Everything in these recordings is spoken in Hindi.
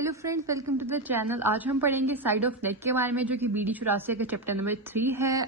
Hello friends, welcome to the channel. आज हम पढ़ेंगे साइड ऑफ नेक के बारे में, जो कि BD चौरासिया का चैप्टर नंबर 3 है।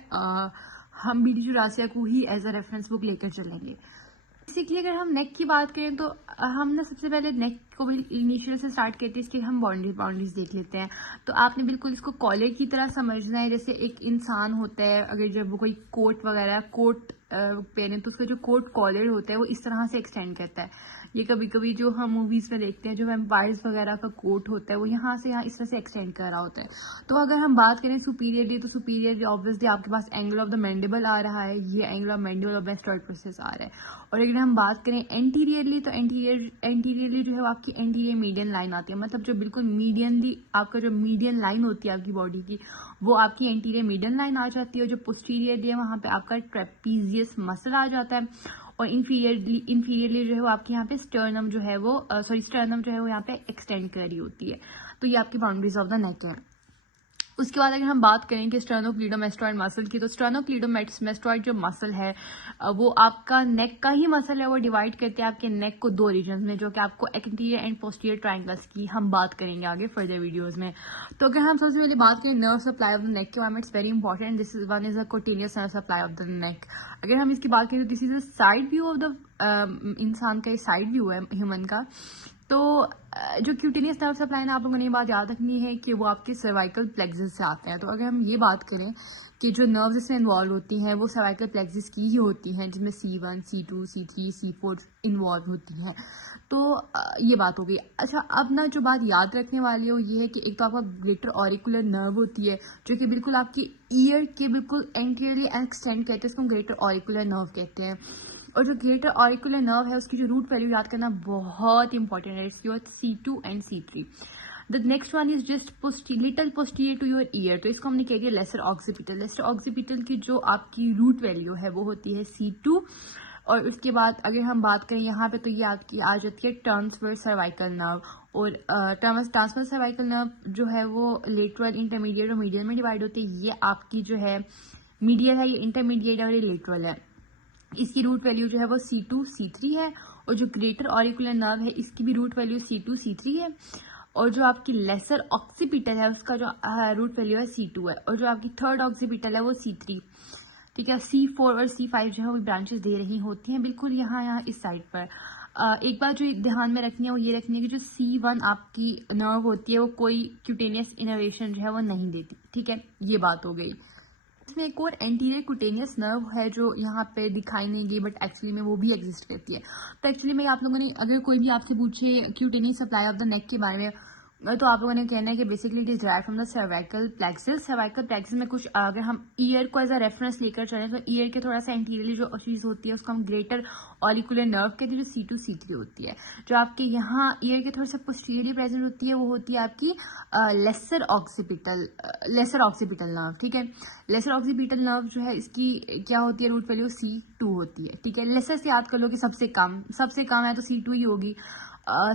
हम BD चौरासिया को ही एज अ रेफरेंस बुक लेकर चलेंगे। बेसिकली अगर हम नेक की बात करें तो हम ना सबसे पहले नेक को भी इनिशियल से स्टार्ट करते हैं। इसके हम बाउंड्रीज देख लेते हैं। तो आपने बिल्कुल इसको कॉलर की तरह समझना है। जैसे एक इंसान होता है, अगर जब वो कोई कोट वगैरह कोट पहने तो उसका जो कोट कॉलर होता है वो इस तरह से एक्सटेंड करता है। ये कभी कभी जो हम मूवीज में देखते हैं, जो वेम्पायर्स वगैरह का कोट होता है वो यहाँ से यहाँ इस तरह से एक्सटेंड कर रहा होता है। तो अगर हम बात करें सुपीरियरली, तो सुपीरियर ऑब्वियसली आपके पास एंगल ऑफ द मैंडिबल आ रहा है, ये angle of mandible of mastoid process आ रहा है। और अगर हम बात करें एंटीरियरली, तो एंटीरियरली जो है वो आपकी एंटीरियर मीडियन लाइन आती है। मतलब जो बिल्कुल मीडियनली आपका जो मीडियन लाइन होती है आपकी बॉडी की, वो आपकी एंटीरियर मीडियन लाइन आ जाती है। और जो पोस्टीरियरली है वहां पे आपका ट्रेपीजियस मसल आ जाता है। और इंफीरियरली जो है वो आपके यहाँ पे स्टर्नम जो है वो स्टर्नम जो है वो यहाँ पे एक्सटेंड कर रही होती है। तो ये आपकी बाउंड्रीज ऑफ द नेक है। उसके बाद अगर हम बात करें कि स्टर्नोक्लीडोमेस्टोइड मसल की, तो स्टर्नोक्लीडोमेस्टोइड जो मसल है वो आपका नेक का ही मसल है। वो डिवाइड करते हैं आपके नेक को दो रीजन में, जो कि आपको एंटीरियर एंड पोस्टीरियर ट्रायंगल्स की हम बात करेंगे आगे फर्दर वीडियोस में। तो अगर हम सबसे पहले बात करें nerve supply of the neck के बारे में, it's very important. This is one is a cutaneous nerve supply of the neck. अगर हम इसकी बात करें तो this is a side view of the इंसान का साइड व्यू है ह्यूमन का। तो जो क्यूटेनियस नर्व सप्लाई ना, आप लोगों ने ये बात याद रखनी है कि वो आपके सर्वाइकल प्लेक्सिस से आते हैं। तो अगर हम ये बात करें कि जो नर्व्स इसमें इन्वॉल्व होती हैं वो सर्वाइकल प्लेक्सिस की ही होती हैं, जिसमें C1, C2, C3, C4 involve होती हैं। तो ये बात हो गई। अच्छा, अब ना जो बात याद रखने वाली है वो ये है कि एक तो आपका ग्रेटर ऑरिकुलर नर्व होती है, जो कि बिल्कुल आपकी ईयर के बिल्कुल एंटीरियरली एक्सटेंड करते हैं। इसको हम ग्रेटर ऑरिकुलर नर्व कहते हैं। और जो ग्रेटर ऑरिकुलर नर्व है उसकी जो रूट वैल्यू याद करना बहुत इंपॉर्टेंट है। इसकी C2 and C3। The next one is just little posterior to your ear. तो इसको हमने कह दिया लेसर ऑक्सीपिटल। लेसर ऑक्सीपिटल की जो आपकी रूट वैल्यू है वो होती है C2। और उसके बाद अगर हम बात करें यहाँ पे, तो ये आपकी आ जाती है ट्रांसवर्स सर्वाइकल नर्व। और ट्रांसवर्स सर्वाइकल नर्व जो है वो लेटरल, इंटरमीडिएट और मीडियल में डिवाइड होती है। ये आपकी जो है मीडियल है, ये इंटरमीडिएट और ये लेटरल है। इसकी रूट वैल्यू जो है वो C2, C3 है। और जो ग्रेटर ऑरिकुलर नर्व है इसकी भी रूट वैल्यू C2, C3 है। और जो आपकी लेसर ऑक्सीपिटल है उसका जो रूट वैल्यू है C2 है। और जो आपकी थर्ड ऑक्सीपिटल है वो C3। ठीक है, C4 और C5 जो है वो ब्रांचेस दे रही होती हैं बिल्कुल यहाँ इस साइड पर। एक बात जो ध्यान में रखनी है वो ये रखनी है कि जो C1 आपकी नर्व होती है वो कोई क्यूटेनियस इनर्वेशन जो है वो नहीं देती। ठीक है, ये बात हो गई। इसमें एक और एंटीरियर क्यूटेनियस नर्व है जो यहाँ पे दिखाई नहीं गई, बट एक्चुअली में वो भी एग्जिस्ट करती है। तो एक्चुअली में आप लोगों ने, अगर कोई भी आपसे पूछे cutaneous supply of the neck के बारे में, तो आप लोगों ने कहना है कि basically it is derived from the cervical plexus. Cervical plexus में कुछ, अगर हम ईयर को एज अ रेफरेंस लेकर चलें तो ईयर के थोड़ा सा एंटीरियरली जो चीज होती है उसको हम ग्रेटर ऑरिकुलर नर्व कहते हैं, जो C2, C3 होती है। जो आपके यहाँ ईयर के थोड़ा सा पोस्टीरियरली प्रेजेंट होती है वो होती है आपकी लेसर ऑक्सीपिटल नर्व। ठीक है, लेसर ऑक्सीपिटल नर्व जो है इसकी क्या होती है, रूट वैल्यू C2 होती है। ठीक है, लेसर से याद कर लो कि सबसे कम है तो C2 ही होगी।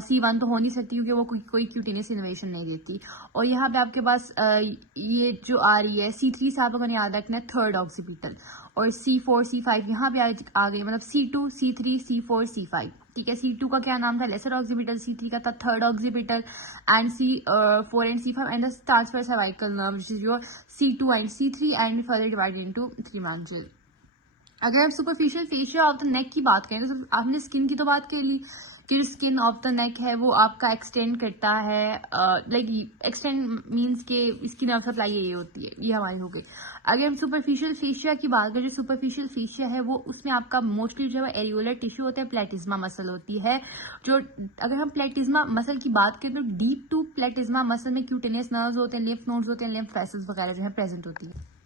C1 तो हो नहीं सकती क्योंकि वो कोई क्यूटेनियस इनोवेशन नहीं देती। और यहाँ पे आपके पास ये जो आ रही है C3 से आप लोगों ने याद रखना है थर्ड ऑक्सीपिटल। और C4, C5 यहाँ पे आ गई, मतलब C2, C3, C4, C5। ठीक है, C2 का क्या नाम था, लेसर ऑक्सीपिटल। C3 का था third occipital. And C4 and C5 and the transverse cervical nerve which is your C2 and C3 and further divided into 3 branches. अगर हम superficial fascia of the neck की बात करें तो आपने स्किन की तो बात कर ली कि जो स्किन ऑफ द नेक है वो आपका एक्सटेंड करता है। लाइक एक्सटेंड मीन्स के इसकी नर्व सप्लाई ये होती है, ये हमारी हो गई। अगर हम सुपरफिशियल फेशिया की बात करें, जो सुपरफिशियल फेशिया है वो उसमें आपका मोस्टली जो है एरियोलर टिश्यू होता है, प्लेटिज्मा मसल होती है। जो अगर हम प्लेटिज्मा मसल की बात करें तो डीप टू प्लेटिज्मा मसल में क्यूटेनियस नर्व्स होते हैं, लिम्फ नोड्स होते हैं, लिम्फ वेसल्स वगैरह जो है प्रेजेंट होती है।